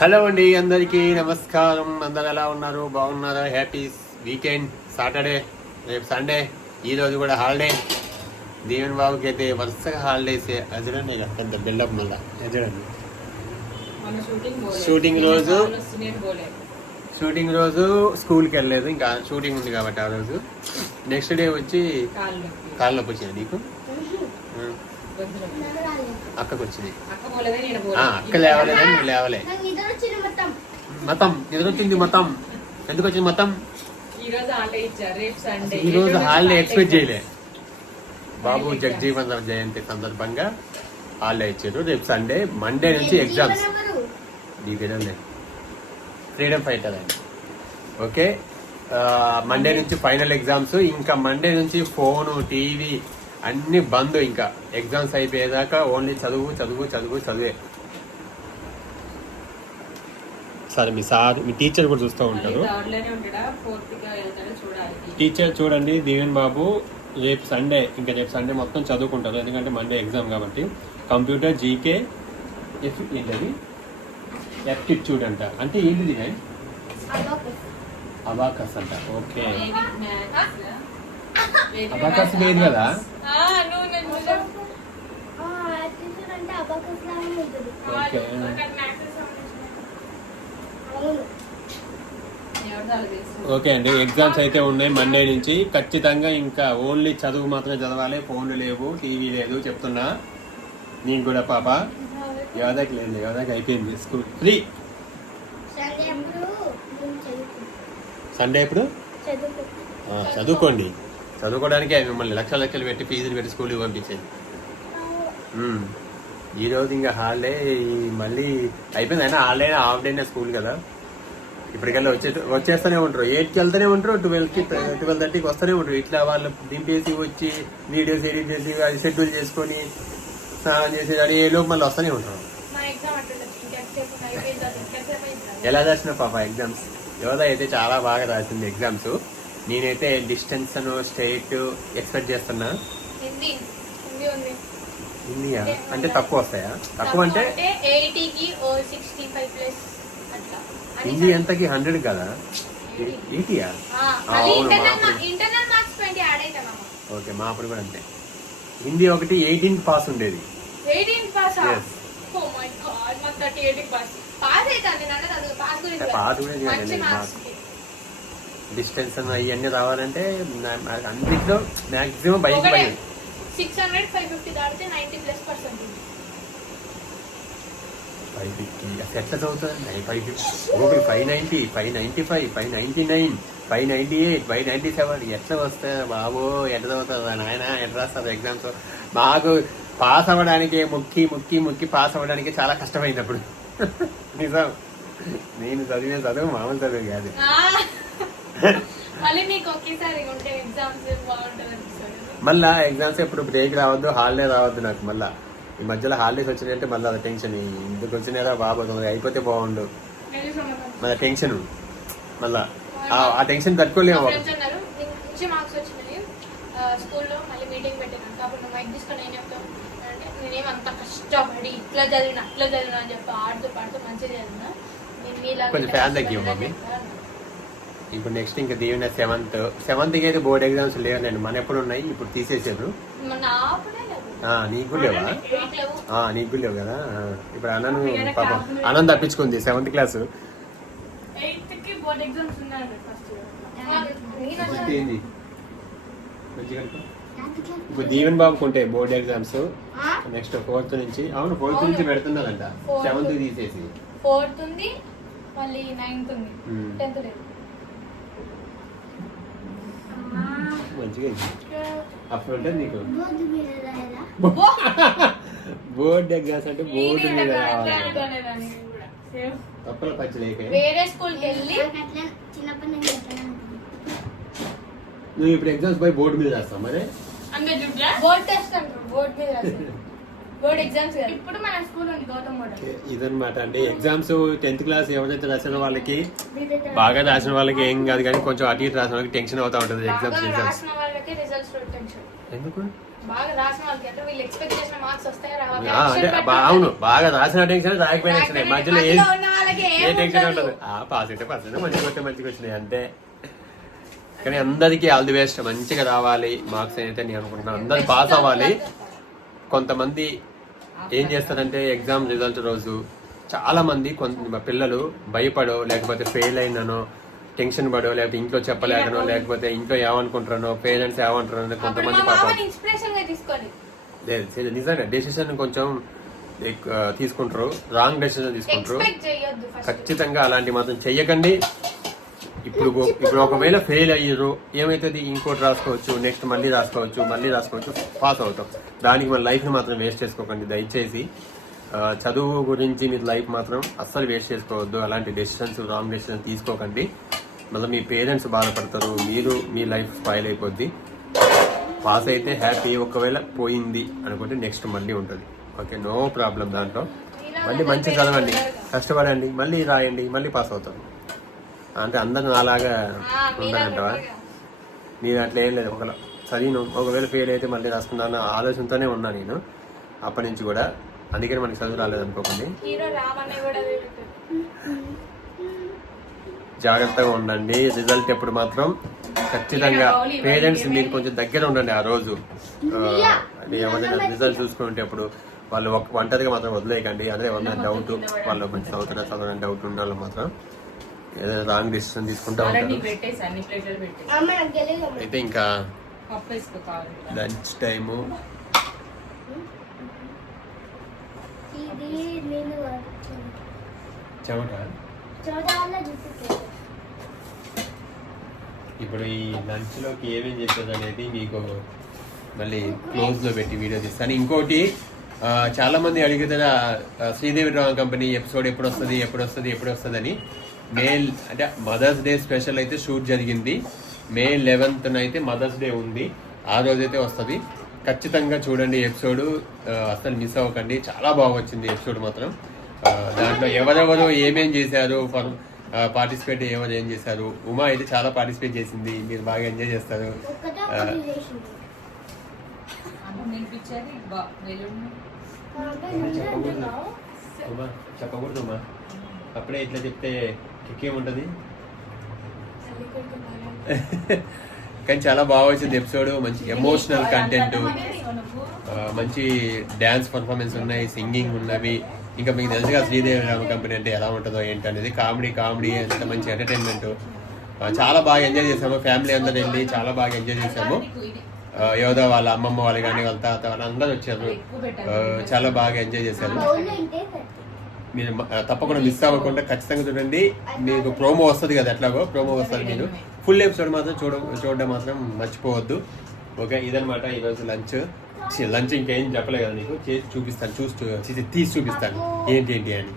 Hello అండి అందరికీ నమస్కారం. అందరు ఎలా ఉన్నారు? బాగున్నారా? హ్యాపీ వీకెండ్ సాటర్డే రేపు సండే ఈ రోజు కూడా హాలిడే దీవెన్ బాబుకి అయితే వరుసగా హాలిడేస్ అజరండి ఇక పెద్ద బిల్డప్ మళ్ళా. షూటింగ్ రోజు. షూటింగ్ రోజు స్కూల్కి వెళ్ళలేదు ఇంకా షూటింగ్ ఉంది కాబట్టి ఆ రోజు. నెక్స్ట్ డే వచ్చి కాళ్ళు నొప్పి. కాళ్ళ నొప్పి వచ్చింది నీకు. అక్కకు వచ్చింది అక్క పోలేదా నేను ఆ, పోలే. అక్క లేవలేదని నువ్వు లేవలే నాకు నిద్ర వచ్చింది మొత్తం మతం. ఎందుకు వచ్చింది మతం. ఎందుకు వచ్చింది మతం? ఈ రోజు హాలిడే ఇచ్చారు. రేపు సండే. ఈ రోజు ఎల్లుండి హాలిడే సండే ఎక్స్పెక్ట్ చేయలే. బాబు జగజీవన్ రామ్ జయంతి సందర్భంగా హాలిడే ఇచ్చారు. రేపు సండే మండే నుంచి ఎగ్జామ్స్? నీకేనండి ఫ్రీడమ్ ఫైటర్ అండి ఓకే? మండే నుంచి ఫైనల్ ఎగ్జామ్స్ ఇంకా మండే నుంచి ఫోను టీవీ అన్ని బంద్ ఇంకా. ఎగ్జామ్స్ అయిపోయేదాకా ఓన్లీ చదువు చదువు చదువు చదివే. సరే మీ సార్ మీ టీచర్ కూడా చూస్తూ ఉంటారు. టీచర్ చూడండి దీవెన్ బాబు రేపు సండే ఇంకా రేపు సండే మొత్తం చదువుకుంటారు ఎందుకంటే మండే ఎగ్జామ్ కాబట్టి. కంప్యూటర్ జీకే ఎఫ్ ఏంటది? యాప్టిట్యూడ్ అంట. అంటే ఏంటిది. అబాకస్ అంట. ఓకే. అబాకస్. లేదు కదా? ఆ, నువ్వు నేను చూసాను. ఆ, యాక్టిట్యూడ్ అంటే అబాకస్ లాగానే ఉంటుంది. ఓకే అవును. ఎవరిదో అలా తెలుసు. ఓకే అండి ఎగ్జామ్స్ అయితే ఉన్నాయి మండే నుంచి. ఖచ్చితంగా ఇంకా ఓన్లీ చదువు మాత్రమే చదవాలి ఫోన్లు లేవు టీవీ లేదు చెప్తున్నా. నీకు కూడా పాప. యోధాకి లేదు యోధాకి అయిపోయింది స్కూల్. ఫ్రీ సండే ఇప్పుడు చదువుకోండి. చదువుకోవడానికే మిమ్మల్ని లక్షల లక్షలు పెట్టి ఫీజులు పెట్టి స్కూల్కి పంపించేది. ఈ రోజు ఇంకా హాలిడే మళ్ళీ అయిపోయింది. అయినా హాలిడే హాఫ్ డేనే స్కూల్ కదా. ఇప్పటికల్లా వచ్చే వచ్చేస్తూనే ఉంటారు. ఎయిట్కి వెళ్తూనే ఉంటారు ట్వెల్వ్కి ట్వెల్వ్ థర్టీకి వస్తూనే ఉంటారు. ఇట్లా వాళ్ళు దింపేసి వచ్చి వీడియోస్ ఎడిట్ చేసి అది షెడ్యూల్ చేసుకొని స్నానం చేసి అది ఏ లోపు మళ్ళీ వస్తూనే ఉంటారు. ఎలా రాసిన పాప ఎగ్జామ్స్? యోధ అయితే చాలా బాగా రాసింది ఎగ్జామ్స్ నేనైతే డిస్టెన్స్ స్టేట్ ఎక్స్పెక్ట్ చేస్తున్నా. హిందీయా అంటే తక్కువ వస్తాయా? తక్కువ అంటే ఎయిటీకి ఓ సిక్స్టీ ఫైవ్ ప్లస్ అట్లా. హిందీ ఎంతకి? హండ్రెడ్ కదా? ఎయిటీయా? ఓకే మాపుడు కూడా అంతే. హిందీ ఒకటి ఎయిటీన్ పాస్ ఉండేది. పాస్ మై డిస్టెన్స్ ఇవన్నీ రావాలంటే అన్నిట్లో మాక్సిమం బైక్ ఒకటే. By six hundred five fifty దాటితే ninety plus percent five fifty అసలు ఎట్లా చదువుతుంది ఫైవ్ ఫిఫ్టీ ఒకటి five ninety five ninety five five ninety nine five ninety eight five ninety seven ఎట్లా వస్తాయి బాబో ఎట్లా చదువుతుంది నాయన ఎట్లా ఎగ్జామ్స్ మాకు పాస్ అవ్వడానికి ముక్కి ముక్కి ముక్కి పాస్ అవ్వడానికి చాలా కష్టమైంది అప్పుడు నిజం. నేను చదివిన చదువు మామూలు చదువు కాదు. మళ్ళీ నీకు ఒకేసారి ఉంటే ఎగ్జామ్స్ బాగుంటుంది మళ్ళా ఎగ్జామ్స్ ఎప్పుడు బ్రేక్ రావద్దు హాలిడే రావద్దు నాకు మళ్ళా. ఈ మధ్యలో హాలిడేస్ వచ్చినాయంటే మళ్ళీ అది టెన్షన్ ఇందుకు వచ్చినారా బాబు అయిపోతే బాగుండు. మళ్ళీ టెన్షన్ మళ్ళా. ఆ- టెన్షన్ తట్టుకోలేము ఫ్రెండ్స్ అన్నారు నీకు మంచి మార్క్స్ వచ్చినాయి. ఆ, స్కూల్లో మళ్ళీ మీటింగ్ పెట్టినాక అప్పుడు నువ్వు మైక్ తీసుకొని ఏం చెప్తావు అంటే నేనేం అంత కష్టపడి ఇట్లా చదివినా అట్లా చదివినా అని చెప్పి ఆడుతూ పాడుతూ మంచిగా చదివినా. నేను నీలాగా ఇప్పుడు నెక్స్ట్ ఇంకా దీవెన సెవెంత్ సెవెంత్కి అయితే బోర్డ్ ఎగ్జామ్స్ లేవు మన ఎప్పుడు ఉన్నాయి? ఇప్పుడు తీసేసారు. నీకు లేవా? నాకు లేవు. ఆ, నీకు లేవు కదా? ఇప్పుడు అన్నను పాపం అన్నం తప్పించుకుంది సెవెంత్ క్లాస్. ఇప్పుడు దీవెన్ బాబుకు ఉంటాయి బోర్డ్ ఎగ్జామ్స్? నెక్స్ట్ ఫోర్త్ నుంచి. అవును ఫోర్త్ నుంచి పెడుతున్నదంట. సెవెంత్ తీసేసి. ఫోర్త్ ఉంది మళ్ళీ నైన్త్ ఉంది. టెన్త్ లేదు. మంచిగా. అప్పుడు ఉంటుంది నీకు? బోర్డు ఎగ్జామ్స్ అంటే బోర్డు మీద తప్పల పచ్చి లేక. వేరే స్కూల్కి వెళ్ళి. నువ్వు ఇప్పుడు ఎగ్జామ్స్ పోయి బోర్డు మీద రాస్తావు మరి? బోర్డ్ టెస్ట్ అంటారు బోర్డ్ మీద బోర్డ్ ఎగ్జామ్స్ కదా. ఇప్పుడు మన స్కూల్ ఉంది గౌతమ్ మోడల్ ఇదన్నమాట అండి. ఎగ్జామ్స్ టెన్త్ క్లాస్ ఎవరైతే రాసిన వాళ్ళకి బాగా రాసిన వాళ్ళకి ఏం కాదు కానీ కొంచెం అటు ఇటు రాసిన వాళ్ళకి టెన్షన్ అవుతా ఉంటుంది బాగా ఎగ్జామ్స్ రిజల్ట్స్ రాసిన వాళ్ళకి రిజల్ట్స్ టెన్షన్ ఎందుకు? బాగా రాసిన వాళ్ళకి అంటే వీళ్ళు ఎక్స్పెక్ట్ చేసిన మార్క్స్ వస్తాయి రావా? ఆ, అంటే బా- అవును బాగా రాసిన టెన్షన్ రాకపోయిన టెన్షన్ మధ్యలో ఏ మధ్యలో ఉన్న వాళ్ళకి ఏ టెన్షన్ ఆ పాస్ అయితే పాస్ అయితే మంచిగా వస్తే మంచిగా వచ్చినాయి అంతే. కానీ అందరికీ ఆల్ ది బెస్ట్ మంచిగా రావాలి మార్క్స్ అయితే నేను అనుకుంటున్నాను. అందరు పాస్ అవ్వాలి. కొంతమంది ఏం చేస్తారంటే ఎగ్జామ్ రిజల్ట్ రోజు చాలా మంది కొంత పిల్లలు భయపడో లేకపోతే ఫెయిల్ అయినానో టెన్షన్ పడో లేకపోతే ఇంట్లో చెప్పలేకనో లేకపోతే ఇంట్లో ఏమనుకుంటారనో పేరెంట్స్ ఏమంటారనో కొంతమంది పాపం లేదు నిజంగా డెసిషన్ కొంచెం తీసుకుంటారు రాంగ్ డెసిషన్ తీసుకుంటారు. ఖచ్చితంగా అలాంటి మాత్రం చెయ్యకండి. ఇప్పుడు ఇప్పుడు ఒకవేళ ఫెయిల్ అయ్యారు ఏమైతుంది? ఇంకోటి రాసుకోవచ్చు నెక్స్ట్ మళ్ళీ రాసుకోవచ్చు మళ్ళీ రాసుకోవచ్చు పాస్ అవుతాం. దానికి మన లైఫ్ని మాత్రం వేస్ట్ చేసుకోకండి. దయచేసి చదువు గురించి మీ లైఫ్ మాత్రం అస్సలు వేస్ట్ చేసుకోవద్దు. అలాంటి డెసిషన్స్ రాంగ్ డెసిషన్స్ తీసుకోకండి. మళ్ళీ మీ పేరెంట్స్ బాధపడతారు. మీరు మీ లైఫ్ స్పాయిల్ అయిపోద్ది. పాస్ అయితే హ్యాపీ ఒకవేళ పోయింది అనుకుంటే నెక్స్ట్ మళ్ళీ ఉంటుంది. ఓకే నో ప్రాబ్లం దాంట్లో. మళ్ళీ మంచి చదవండి. కష్టపడండి. మళ్ళీ రాయండి. మళ్ళీ పాస్ అవుతారు అంటే అందరూ అలాగా ఉండాలంటవా? నేను అట్లా ఏం లేదు. ఒకవేళ చదివిను ఒకవేళ ఫెయిల్ అయితే మళ్ళీ రాసుకుందాం ఆలోచనతోనే ఉన్నా నేను. అప్పటి నుంచి కూడా. అందుకని మనకి చదువు రాలేదు అనుకోకండి. జాగ్రత్తగా ఉండండి. రిజల్ట్ ఎప్పుడు మాత్రం ఖచ్చితంగా పేరెంట్స్ మీరు కొంచెం దగ్గర ఉండండి ఆ రోజు. ఏమైనా రిజల్ట్ చూసుకునేటప్పుడు వాళ్ళు ఒక ఒంటరిగా మాత్రం వదిలేయకండి. అదే ఏమన్నా డౌట్ వాళ్ళు మంచి చదువుతారా చదవడానికి డౌట్ వాళ్ళు మాత్రం. ఏదైనా రాంగ్ డిసిషన్ తీసుకుంటా ఉంటారు. అమ్మ. అయితే ఇంకా లంచ్ టైము. చెమట? ఇప్పుడు ఈ లంచ్లోకి ఏమేం చేసేది అనేది మీకు మళ్ళీ క్లోజ్లో పెట్టి వీడియో తీస్తాను. ఇంకోటి చాలా మంది అడిగితే శ్రీదేవి డ్రామా కంపెనీ ఎపిసోడ్ ఎప్పుడు వస్తుంది ఎప్పుడు వస్తుంది ఎప్పుడు వస్తుంది అని. మే అంటే మదర్స్ డే స్పెషల్ అయితే షూట్ జరిగింది. మే లెవెన్త్ అయితే మదర్స్ డే ఉంది. ఆ రోజైతే వస్తుంది. ఖచ్చితంగా చూడండి ఎపిసోడ్. అసలు మిస్ అవ్వకండి. చాలా బాగా వచ్చింది ఎపిసోడ్ మాత్రం. దాంట్లో ఎవరెవరు ఏమేం చేశారు ఫర్ పార్టిసిపేట్ ఎవరు ఏం చేశారు? ఉమా అయితే చాలా పార్టిసిపేట్ చేసింది. మీరు బాగా ఎంజాయ్ చేస్తారు. చెప్పకూడదు ఉమా. అప్పుడే ఇట్లా చెప్తే కిక్కేముంటది కానీ చాలా బాగా వచ్చింది ఎపిసోడ్ మంచి ఎమోషనల్ కంటెంట్ మంచి డ్యాన్స్ పర్ఫార్మెన్స్ ఉన్నాయి సింగింగ్ ఉన్నవి. ఇంకా మీకు తెలుసుగా శ్రీదేవి రామ కంపెనీ అంటే ఎలా ఉంటుందో ఏంటి అనేది. కామెడీ కామెడీ ఎంత మంచి ఎంటర్టైన్మెంట్ చాలా బాగా ఎంజాయ్ చేసాము ఫ్యామిలీ అందరు వెళ్ళి చాలా బాగా ఎంజాయ్ చేసాము యోధా వాళ్ళ అమ్మమ్మ వాళ్ళు కానీ వాళ్ళ తాత వాళ్ళు అందరూ వచ్చారు. చాలా బాగా ఎంజాయ్ చేశారు. మీరు తప్పకుండా మిస్ అవ్వకుండా ఖచ్చితంగా చూడండి. మీకు ప్రోమో వస్తుంది కదా ఎట్లాగో ప్రోమో వస్తుంది మీరు. ఫుల్ ఎపిసోడ్ మాత్రం చూడ చూడడం మాత్రం మర్చిపోవద్దు. ఓకే ఇదనమాట ఈరోజు లంచ్. లంచ్ ఇంకేం చెప్పలే కదా నీకు. చేసి చూపిస్తాను చూసి తీసి చూపిస్తాను. ఏంటి ఏంటి అని.